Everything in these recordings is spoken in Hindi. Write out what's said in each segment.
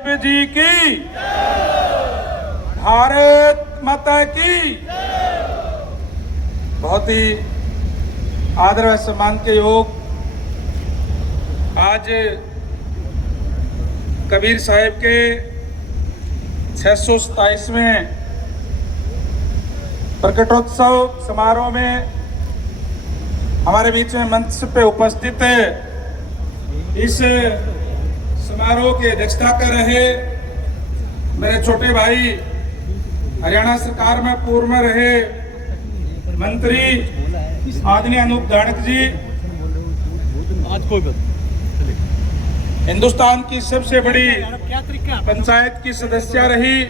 साहेब जी की, भारत माता की। बहुत ही आदर व सम्मान के योग आज कबीर साहिब के 627वें प्रकटोत्सव समारोह में हमारे बीच में मंच पे उपस्थित इस समारोह की अध्यक्षता कर रहे मेरे छोटे भाई, हरियाणा सरकार में पूर्व में रहे मंत्री आदरणीय अनूप धानक जी, हिंदुस्तान की सबसे बड़ी पंचायत की सदस्य रही,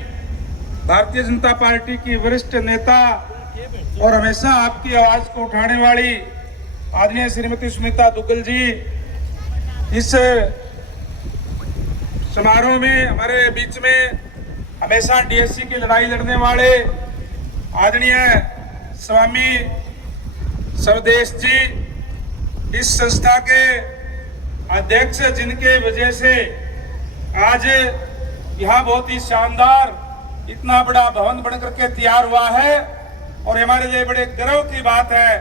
भारतीय जनता पार्टी की वरिष्ठ नेता और हमेशा आपकी आवाज को उठाने वाली आदरणीय श्रीमती सुनीता दुग्गल जी, इस समारोह में हमारे बीच में हमेशा डीएससी की लड़ाई लड़ने वाले आदरणीय स्वामी सर्वदेश जी, इस संस्था के अध्यक्ष, जिनके वजह से आज यहाँ बहुत ही शानदार इतना बड़ा भवन बनकर के तैयार हुआ है और हमारे लिए बड़े गर्व की बात है।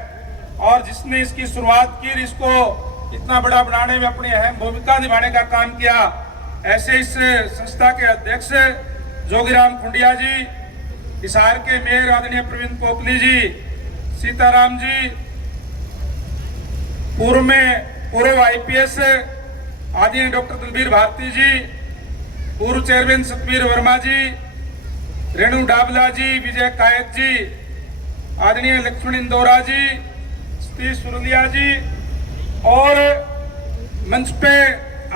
और जिसने इसकी शुरुआत की, इसको इतना बड़ा बनाने में अपनी अहम भूमिका निभाने का काम किया, ऐसे इस संस्था के अध्यक्ष जोगीराम खुंडिया जी, हिसार के मेयर आदरणीय प्रवीण पोपली जी, सीताराम जी, पूर्व आईपीएस आदरणीय डॉक्टर दलबीर भारती जी, पूर्व चेयरमैन सतबीर वर्मा जी, रेणु डाबला जी, विजय कायत जी, आदरणीय लक्ष्मण इंदौरा जी, सतीश सुरलिया जी और मंच पे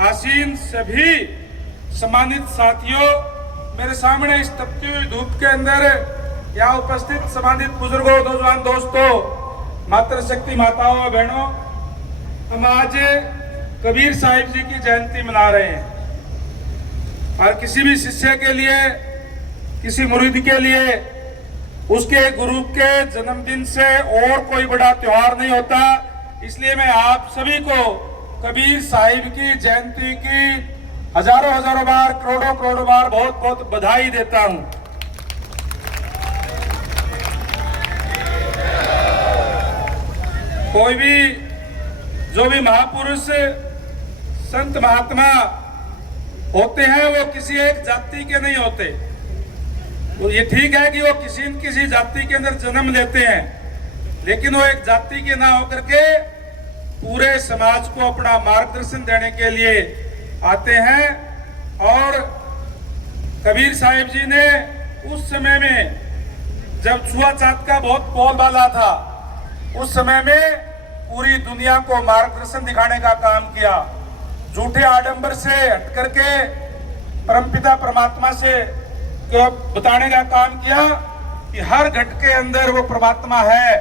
आसीन सभी सम्मानित साथियों, मेरे सामने इस तपती हुई धूप के अंदर यहाँ उपस्थित सम्मानित बुजुर्गों, नौजवान दोस्तों, मातृशक्ति माताओं और बहनों, हम आज कबीर साहिब जी की जयंती मना रहे हैं। और किसी भी शिष्य के लिए, किसी मुरीद के लिए उसके गुरु के जन्मदिन से और कोई बड़ा त्योहार नहीं होता। इसलिए मैं आप सभी को कबीर साहिब की जयंती की हजारों बार, करोड़ों बार बहुत बहुत बधाई देता हूं। कोई भी, जो भी महापुरुष संत महात्मा होते हैं, वो किसी एक जाति के नहीं होते। तो ये ठीक है कि वो किसी जाति के अंदर जन्म लेते हैं, लेकिन वो एक जाति के ना होकर के पूरे समाज को अपना मार्गदर्शन देने के लिए आते हैं। और कबीर साहिब जी ने उस समय में, जब छुआछूत का बहुत बोलबाला था, उस समय में पूरी दुनिया को मार्गदर्शन दिखाने का काम किया। झूठे आडंबर से हट करके परमपिता परमात्मा से बताने का काम किया कि हर घट के अंदर वो परमात्मा है।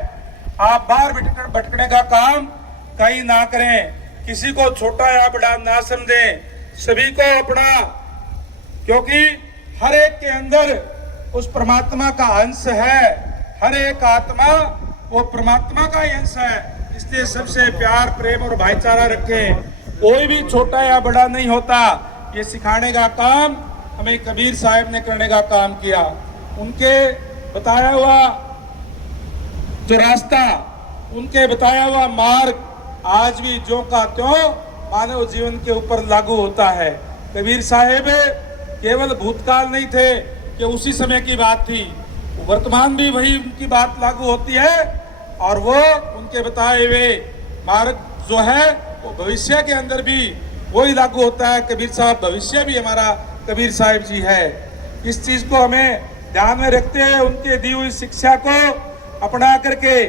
आप बाहर भटकने का काम कहीं ना करें, किसी को छोटा या बड़ा ना समझें, सभी को अपना, क्योंकि हर एक के अंदर उस परमात्मा का अंश है, हर एक आत्मा वो परमात्मा का ही अंश है। इसलिए सबसे प्यार, प्रेम और भाईचारा रखें। कोई भी छोटा या बड़ा नहीं होता। ये सिखाने का काम हमें कबीर साहिब ने करने का काम किया। उनके बताया हुआ जो रास्ता, उनके बताया हुआ मार्ग आज भी ज्यों का त्यों मानव जीवन के ऊपर लागू होता है। कबीर साहिब केवल भूतकाल नहीं थे कि उसी समय की बात थी, वर्तमान भी वही उनकी बात लागू होती है और वो उनके बताए हुए मार्ग जो है वो भविष्य के अंदर भी वही लागू होता है। कबीर साहब भविष्य भी हमारा कबीर साहिब जी है। इस चीज को हमें ध्यान में रखते हुए उनके दी हुई शिक्षा को अपना करके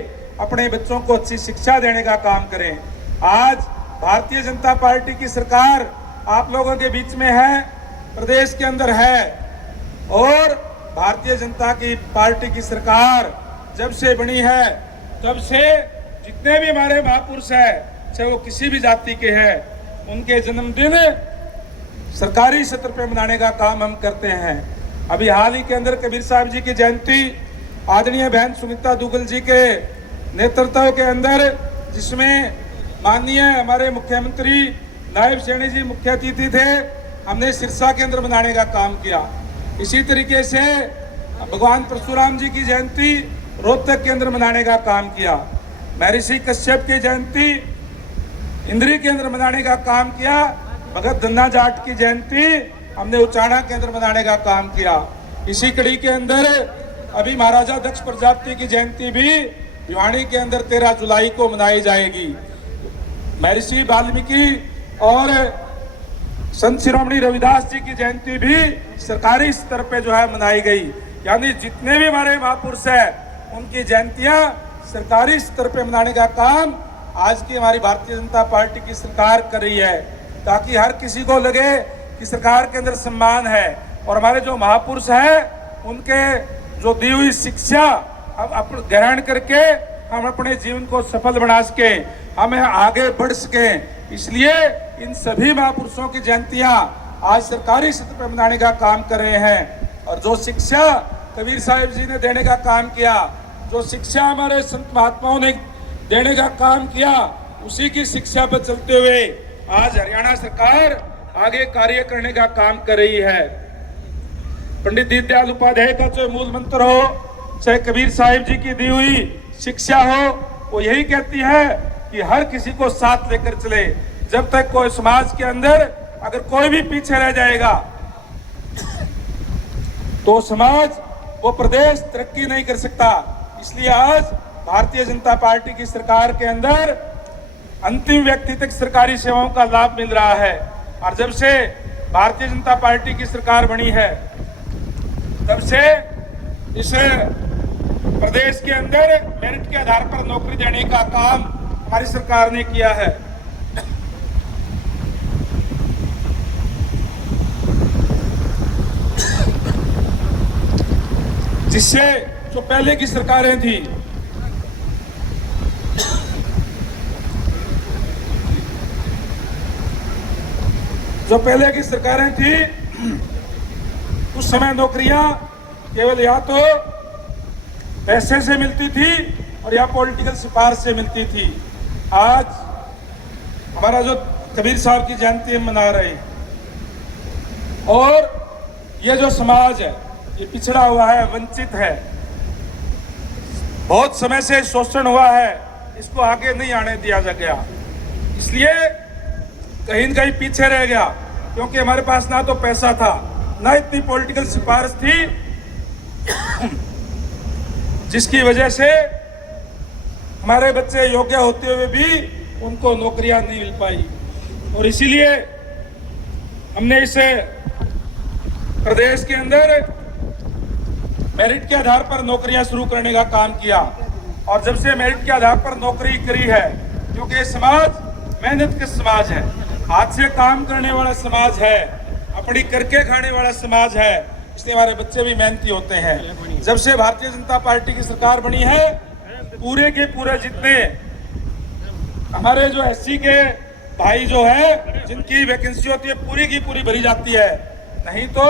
अपने बच्चों को अच्छी शिक्षा देने का काम करें। आज भारतीय जनता पार्टी की सरकार आप लोगों के बीच में है, प्रदेश के अंदर है, और भारतीय जनता की पार्टी की सरकार जब से बनी है तब से जितने भी हमारे महापुरुष हैं, चाहे वो किसी भी जाति के हैं, उनके जन्मदिन सरकारी सत्र पे मनाने का काम हम करते हैं। अभी हाल ही के अंदर कबीर साहब जी की जयंती आदरणीय बहन सुनीता दुग्गल जी के नेतृत्व के अंदर, जिसमें माननीय हमारे मुख्यमंत्री नायब सैनी जी मुख्य अतिथि थे, हमने सिरसा केंद्र बनाने का काम किया। इसी तरीके से भगवान परशुराम जी की जयंती रोहतक केंद्र बनाने का काम किया। महर्षि कश्यप की जयंती इंद्री केंद्र बनाने का काम किया। भगत धन्ना जाट की जयंती हमने उचाना केंद्र बनाने का काम किया। इसी कड़ी के अंदर अभी महाराजा दक्ष प्रजापति की जयंती भी भिवानी के अंदर 13 जुलाई को मनाई जाएगी। महर्षि वाल्मीकि और संत शिरोमणि रविदास जी की जयंती भी सरकारी स्तर पे जो है मनाई गई। यानी जितने भी हमारे महापुरुष हैं उनकी जयंतियां सरकारी स्तर पे मनाने का काम आज की हमारी भारतीय जनता पार्टी की सरकार कर रही है, ताकि हर किसी को लगे कि सरकार के अंदर सम्मान है और हमारे जो महापुरुष हैं उनके जो दी हुई शिक्षा हम ग्रहण करके हम अपने जीवन को सफल बना सके, हमें आगे बढ़ सके। इसलिए इन सभी महापुरुषों की जयंतियां आज सरकारी स्तर पर मनाने का काम कर रहे हैं। और जो शिक्षा कबीर साहिब जी ने देने का काम किया, जो शिक्षा हमारे संत महात्माओं ने देने का काम किया, उसी की शिक्षा पर चलते हुए आज हरियाणा सरकार आगे कार्य करने का काम कर रही है। पंडित दीनदयाल उपाध्याय का जो मूल मंत्र हो, चाहे कबीर साहिब जी की दी हुई शिक्षा हो, वो यही कहती है कि हर किसी को साथ लेकर चले। जब तक कोई समाज के अंदर अगर कोई भी पीछे रह जाएगा तो समाज वो प्रदेश तरक्की नहीं कर सकता। इसलिए आज भारतीय जनता पार्टी की सरकार के अंदर अंतिम व्यक्ति तक सरकारी सेवाओं का लाभ मिल रहा है। और जब से भारतीय जनता पार्टी की सरकार बनी है तब से इस प्रदेश के अंदर मेरिट के आधार पर नौकरी देने का काम हमारी सरकार ने किया है। जिससे जो पहले की सरकारें थी उस समय नौकरियां केवल या तो पैसे से मिलती थी और या पॉलिटिकल सिफारिश से मिलती थी। आज हमारा जो कबीर साहब की जयंती हम मना रहे हैं और ये जो समाज है ये पिछड़ा हुआ है, वंचित है, बहुत समय से शोषण हुआ है, इसको आगे नहीं आने दिया जा गया, इसलिए कहीं न कहीं पीछे रह गया। क्योंकि हमारे पास ना तो पैसा था, ना इतनी पॉलिटिकल सिफारिश थी, जिसकी वजह से हमारे बच्चे योग्य होते हुए भी उनको नौकरियां नहीं मिल पाई। और इसीलिए हमने इसे प्रदेश के अंदर मेरिट के आधार पर नौकरियां शुरू करने का काम किया। और जब से मेरिट के आधार पर नौकरी करी है, क्योंकि ये समाज मेहनत का समाज है, हाथ से काम करने वाला समाज है, अपनी करके खाने वाला समाज है, इसलिए हमारे बच्चे भी मेहनती होते हैं। जब से भारतीय जनता पार्टी की सरकार बनी है, पूरे के पूरे जितने हमारे जो एससी के भाई जो है जिनकी वैकेंसी होती है पूरी की पूरी भरी जाती है। नहीं तो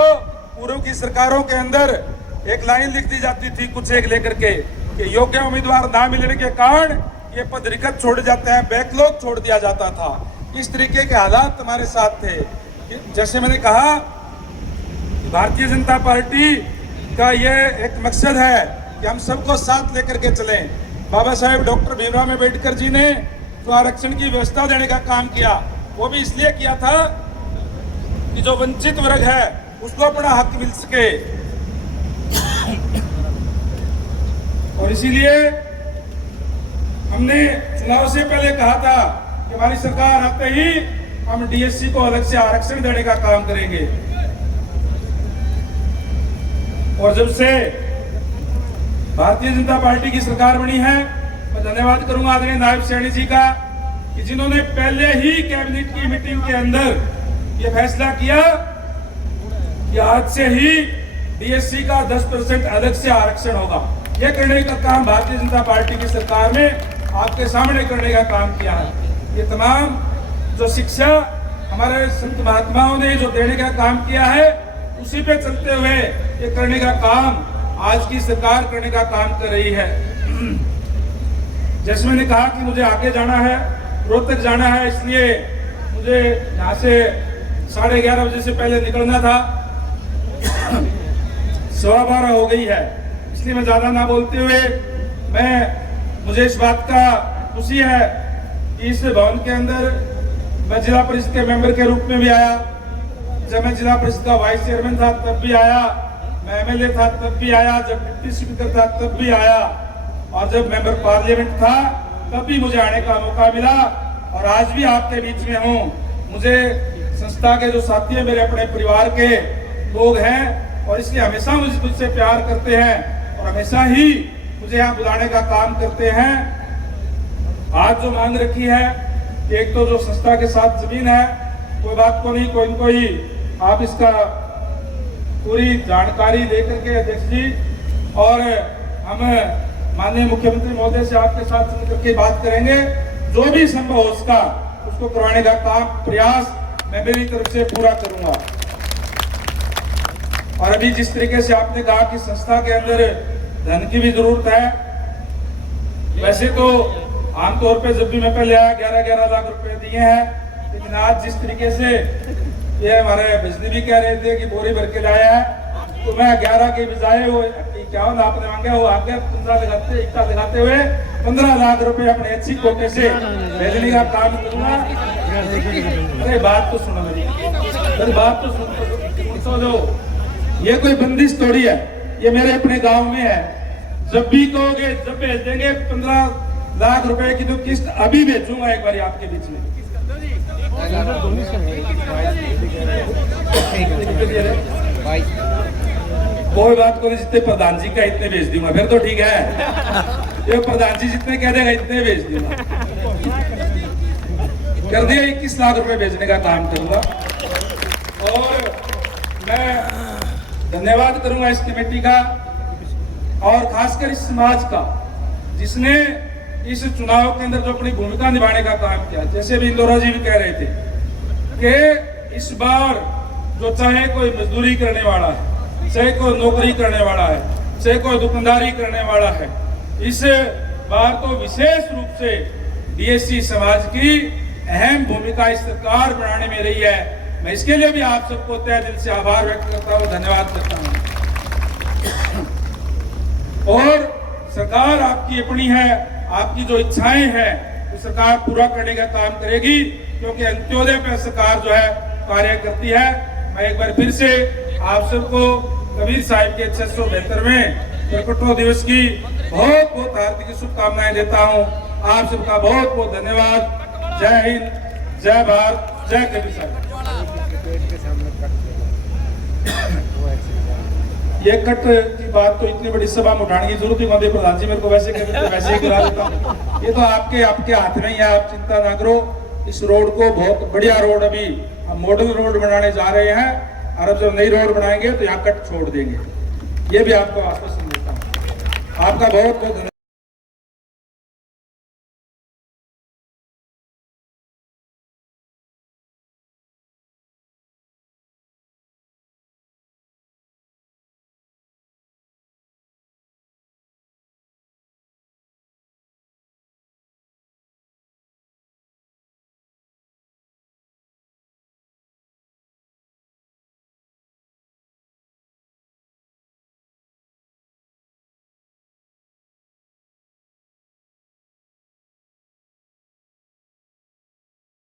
पूर्व की सरकारों के अंदर एक लाइन लिख दी जाती थी कुछ एक लेकर के कि योग्य उम्मीदवार ना मिलने के कारण ये पद रिक्त छोड़ जाते हैं, बैकलॉग छोड़ दिया जाता था। इस तरीके के हालात हमारे साथ थे। जैसे मैंने कहा, भारतीय जनता पार्टी का ये एक मकसद है कि हम सबको साथ लेकर के चलें। बाबा साहेब डॉक्टर भीमराव अम्बेडकर जी ने जो आरक्षण की व्यवस्था देने का काम किया, वो भी इसलिए किया था कि जो वंचित वर्ग है उसको अपना हक मिल सके। और इसीलिए हमने चुनाव से पहले कहा था कि हमारी सरकार आते ही हम डीएससी को अलग से आरक्षण देने का काम करेंगे। और जब से भारतीय जनता पार्टी की सरकार बनी है, मैं धन्यवाद करूंगा आदरणीय नायब सैनी जी का कि जिन्होंने पहले ही कैबिनेट की मीटिंग के अंदर ये फैसला किया कि आज से ही डीएससी का 10% अलग से आरक्षण होगा। यह करने का काम भारतीय जनता पार्टी की सरकार ने आपके सामने करने का काम किया है। ये तमाम जो शिक्षा हमारे संत महात्माओं ने जो देने का काम किया है, उसी पे चलते हुए ये करने का काम आज की सरकार करने का काम कर रही है। जैसे मैंने कहा कि मुझे आगे जाना है, रोहतक जाना है, इसलिए मुझे यहाँ से 11:30 बजे से पहले निकलना था। 12:15 हो गई है, इसलिए मैं ज्यादा ना बोलते हुए मुझे इस बात का खुशी है कि इस भवन के अंदर मैं जिला परिषद के मेंबर के रूप में भी आया, जब मैं जिला परिषद का वाइस चेयरमैन था तब भी आया, मैं एमएलए था तब भी आया, जब डिप्टी स्पीकर था तब भी आया, और जब मेंबर पार्लियामेंट था तब भी मुझे आने का मौका मिला, और आज भी आपके बीच में हूँ। मुझे संस्था के जो साथी हैं मेरे अपने परिवार के लोग हैं, और इसलिए हमेशा मुझसे प्यार करते हैं और हमेशा ही मुझे यहाँ बुलाने का काम करते हैं। आज जो मांग रखी है कि एक तो जो संस्था के साथ जमीन है, कोई बात को नहीं, कोई आप इसका पूरी जानकारी दे करके अध्यक्ष जी, और हम माननीय मुख्यमंत्री महोदय से आपके साथ मिलकर के बात करेंगे, जो भी संभव हो उसको करवाने का काम प्रयास मैं मेरी तरफ से पूरा करूंगा। और अभी जिस तरीके से आपने कहा कि संस्था के अंदर धन की भी जरूरत है, वैसे तो आमतौर पे जब भी मैं पहले आया 11-11 लाख रुपए दिए हैं, लेकिन आज जिस तरीके से ये हमारे बिजली भी कह रहे थे कि बोरी भर के लाया है, तो मैं 11 के बजाय वो क्या आपने मांगा वो आगे 15 लगाते हुए 15 लाख रुपए अपने अच्छी कोटे से भेजने का काम करूंगा। अरे बात तो सुनो मेरी बात तो सुन लो, ये कोई बंदिश थोड़ी है, ये मेरे अपने गांव में है। जब भी कहोगे जब भेज देंगे 15 लाख रुपए की तो किस्त अभी भेजूंगा एक बार आपके बीच में। कोई बात को नहीं, जितने प्रधान जी का इतने भेज दूंगा, फिर तो ठीक है। ये प्रधान जी जितने कह देगा इतने भेज दूंगा। कर दिया 21 लाख रुपए भेजने का काम करूंगा। और मैं धन्यवाद करूंगा इस कमेटी का और खासकर इस समाज का, जिसने इस चुनाव के अंदर जो अपनी भूमिका निभाने का काम किया। जैसे भी इंदौरा जी भी कह रहे थे कि इस बार जो चाहे कोई मजदूरी करने वाला है, चाहे कोई नौकरी करने वाला है, चाहे कोई दुकानदारी करने वाला है, इस बार तो विशेष रूप से बीएससी समाज की अहम भूमिका इस सरकार बनाने में रही है। मैं इसके लिए भी आप सबको तहे दिल से आभार व्यक्त करता हूँ, धन्यवाद करता हूँ। और सरकार आपकी अपनी है, आपकी जो इच्छाएं हैं तो सरकार पूरा करने का काम करेगी, क्योंकि अंत्योदय पर सरकार जो है कार्य करती है। मैं एक बार फिर से आप सबको कबीर साहिब के 672वें प्रकटोत्सव दिवस की बहुत बहुत हार्दिक शुभकामनाएं देता हूं। आप सबका बहुत बहुत धन्यवाद। जय हिंद, जय भारत, जय कबीर साहिब। ये कट की बात तो इतनी बड़ी सभा में उठाने की जरूरत ही नहीं, प्रधान जी मेरे को वैसे कहते तो वैसे ही करा देता हूँ। ये तो आपके हाथ में ही है, आप चिंता ना करो। इस रोड को बहुत बढ़िया रोड अभी हम मॉडल रोड बनाने जा रहे हैं, और अब जब नई रोड बनाएंगे तो यहाँ कट छोड़ देंगे। ये भी आपको आश्वासन देता हूँ। आपका बहुत बहुत धन्यवाद।